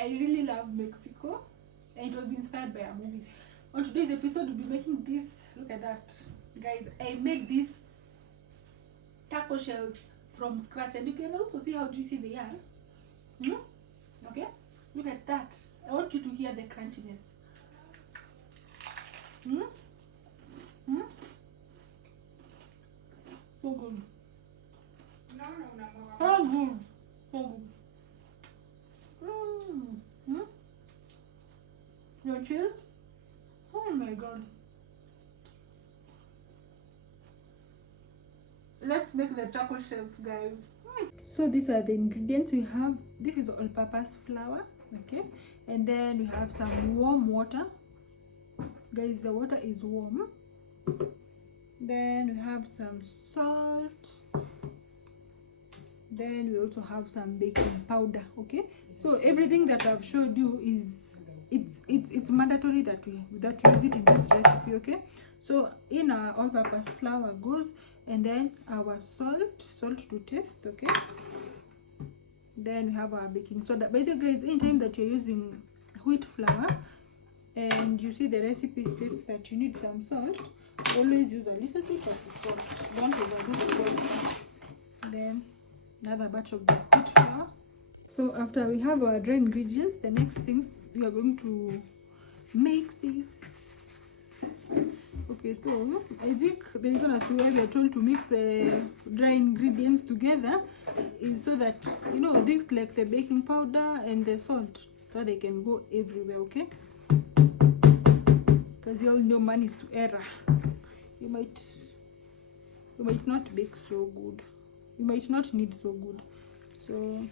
I really love Mexico, and it was inspired by a movie. On today's episode, we'll be making this. Look at that, guys. I made these taco shells from scratch, and you can also see how juicy they are. Okay, look at that. I want you to hear the crunchiness. So good. So good. So good. Your chill? Oh my god. Let's make the taco shells, guys. So these are the ingredients we have. This is all-purpose flour, okay, and then we have some warm water. Guys, the water is warm. Then we have some salt. Then we also have some baking powder. Okay, so everything that I've showed you is it's mandatory that we use it in this recipe. Okay, so in our all-purpose flour goes, and then our salt to taste. Okay, then we have our baking soda. By the way, guys, anytime that you're using wheat flour and you see the recipe states that you need some salt, always use a little bit of the salt. Don't overdo the salt. Then another batch of the wheat flour. So after we have our dry ingredients, the next things we are going to mix this. Okay, so I think the reason as to why we are told to mix the dry ingredients together is so that, you know, things like the baking powder and the salt, so they can go everywhere. Okay, because you all know man is to error. You might not bake so good, you might not need so good. So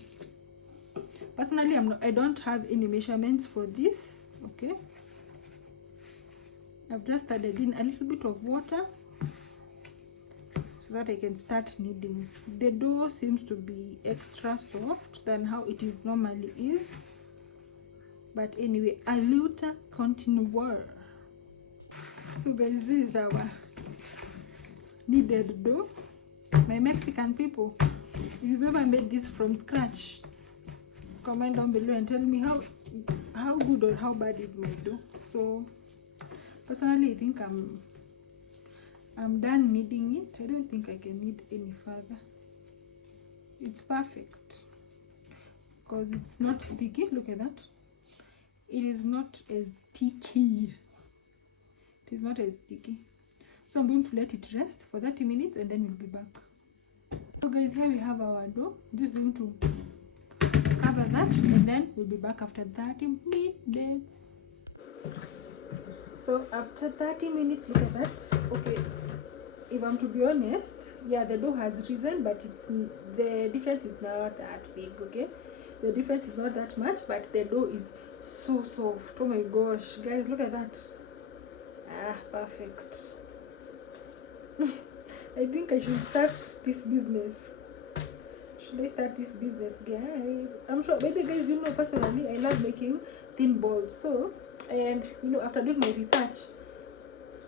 personally, I don't have any measurements for this. Okay, I've just added in a little bit of water so that I can start kneading. The dough seems to be extra soft than how it is normally is, but anyway, a luta continuer. So guys, this is our kneaded dough. My Mexican people, if you've ever made this from scratch, comment down below and tell me how good or how bad is my dough. So personally, I think I'm done kneading it. I don't think I can knead any further. It's perfect because it's not sticky. Look at that. It is not as sticky. It is not as sticky. So I'm going to let it rest for 30 minutes and then we'll be back. So guys, here we have our dough. I'm just going to cover that and then we'll be back after 30 minutes. So after 30 minutes, look at that. Okay, if I'm to be honest, yeah, the dough has risen, but the difference is not that big. Okay, the difference is not that much, but the dough is so soft. Oh my gosh, guys, look at that. Perfect. I think I should start this business. Should I start this business, guys? I'm sure, by the guys, you know, personally, I love making thin balls. So, and you know, after doing my research,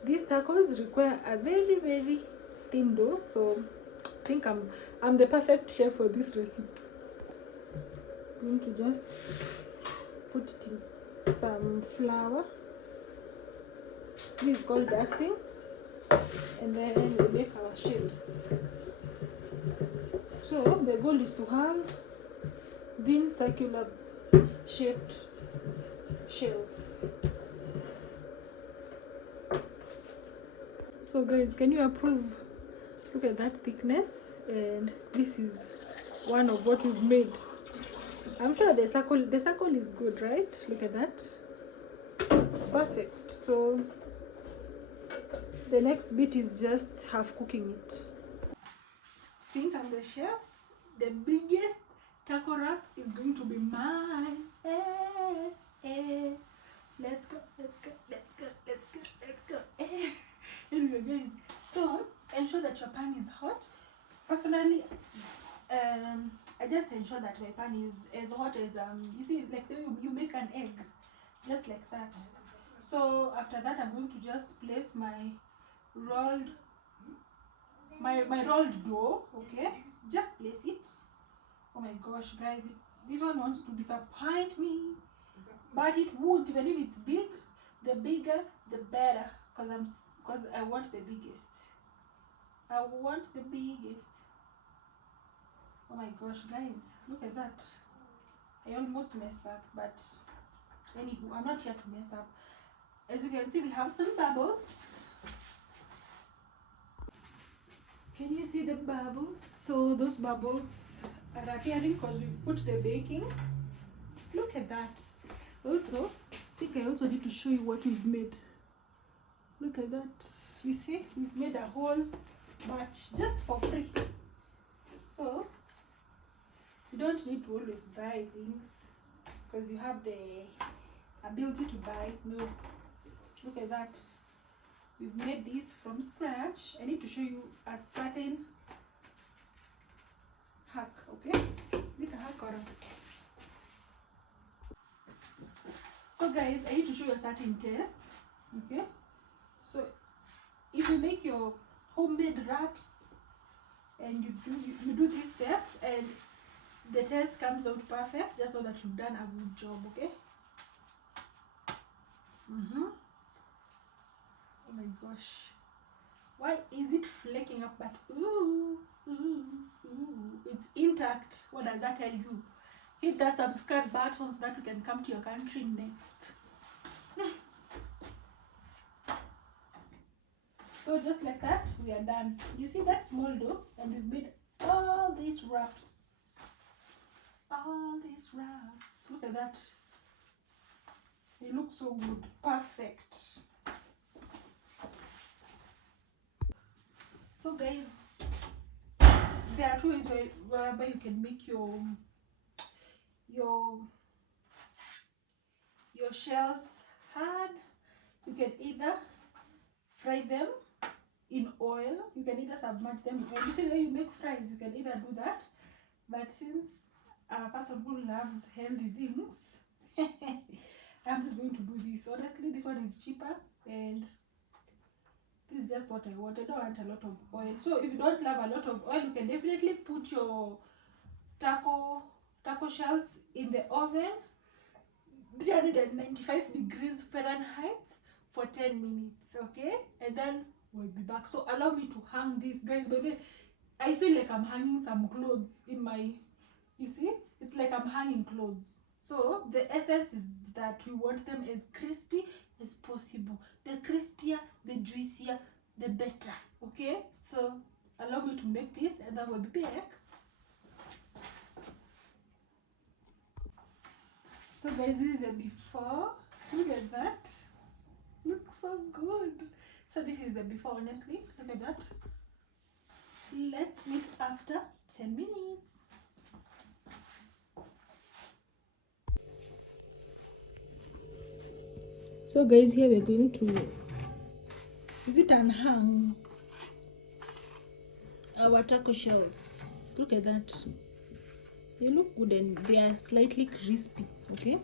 these tacos require a very, very thin dough. So, I think I'm the perfect chef for this recipe. I'm going to just put it in some flour. This is called dusting. And then we make our shapes. So the goal is to have thin circular shaped shells. So guys, can you approve? Look at that thickness, and this is one of what we've made. I'm sure the circle is good, right? Look at that. It's perfect. So the next bit is just half cooking it. Since I'm the chef, the biggest taco wrap is going to be mine. Let's go. Anyway, guys, so ensure that your pan is hot. Personally, I just ensure that my pan is as hot as you see, like the way you make an egg, just like that. So after that, I'm going to just place my rolled dough. Okay, just place it. Oh my gosh, guys, this one wants to disappoint me. but it won't. Even if it's big, the bigger the better, because I want the biggest. I want the biggest. Oh my gosh, guys, look at that. I almost messed up, but anywho, I'm not here to mess up. As you can see, we have some bubbles. Can you see the bubbles? So those bubbles are appearing because we've put the baking. Look at that. Also, I think I also need to show you what we've made. Look at that. You see, we've made a whole batch just for free. So you don't need to always buy things because you have the ability to buy. No, look at that. We've made this from scratch. I need to show you a certain hack, okay? Make a hack or so guys, I need to show you a certain test, okay? So if you make your homemade wraps and you do this step and the test comes out perfect, just know that you've done a good job, okay? Oh my gosh, why is it flaking up? But ooh, it's intact. What does that tell you? Hit that subscribe button so that we can come to your country next. So just like that, we are done. You see that small dough, and we've made all these wraps. All these wraps. Look at that. They look so good. Perfect. So guys, there are two ways whereby you can make your shells hard. You can either fry them in oil, you can either submerge them in oil. You see the way you make fries, you can either do that, but since I'm a person who loves healthy things, I'm just going to do this. Honestly, this one is cheaper and this is just what I want. I don't want a lot of oil. So if you don't love a lot of oil, you can definitely put your taco shells in the oven, 395 degrees Fahrenheit for 10 minutes, okay? And then we'll be back. So allow me to hang this, guys. By the way, I feel like I'm hanging some clothes in my, you see, it's like I'm hanging clothes. So the essence is that we want them as crispy as possible. The crispier, the juicier, the better, okay? So allow me to make this and then we'll be back. So guys, this is a before. Look at that. Looks so good. So this is the before, honestly. Look at that. Let's meet after 10 minutes. So guys, here we're going to unhang our taco shells. Look at that. They look good and they are slightly crispy, okay?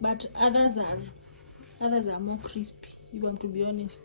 But others are more crispy, if I'm to be honest.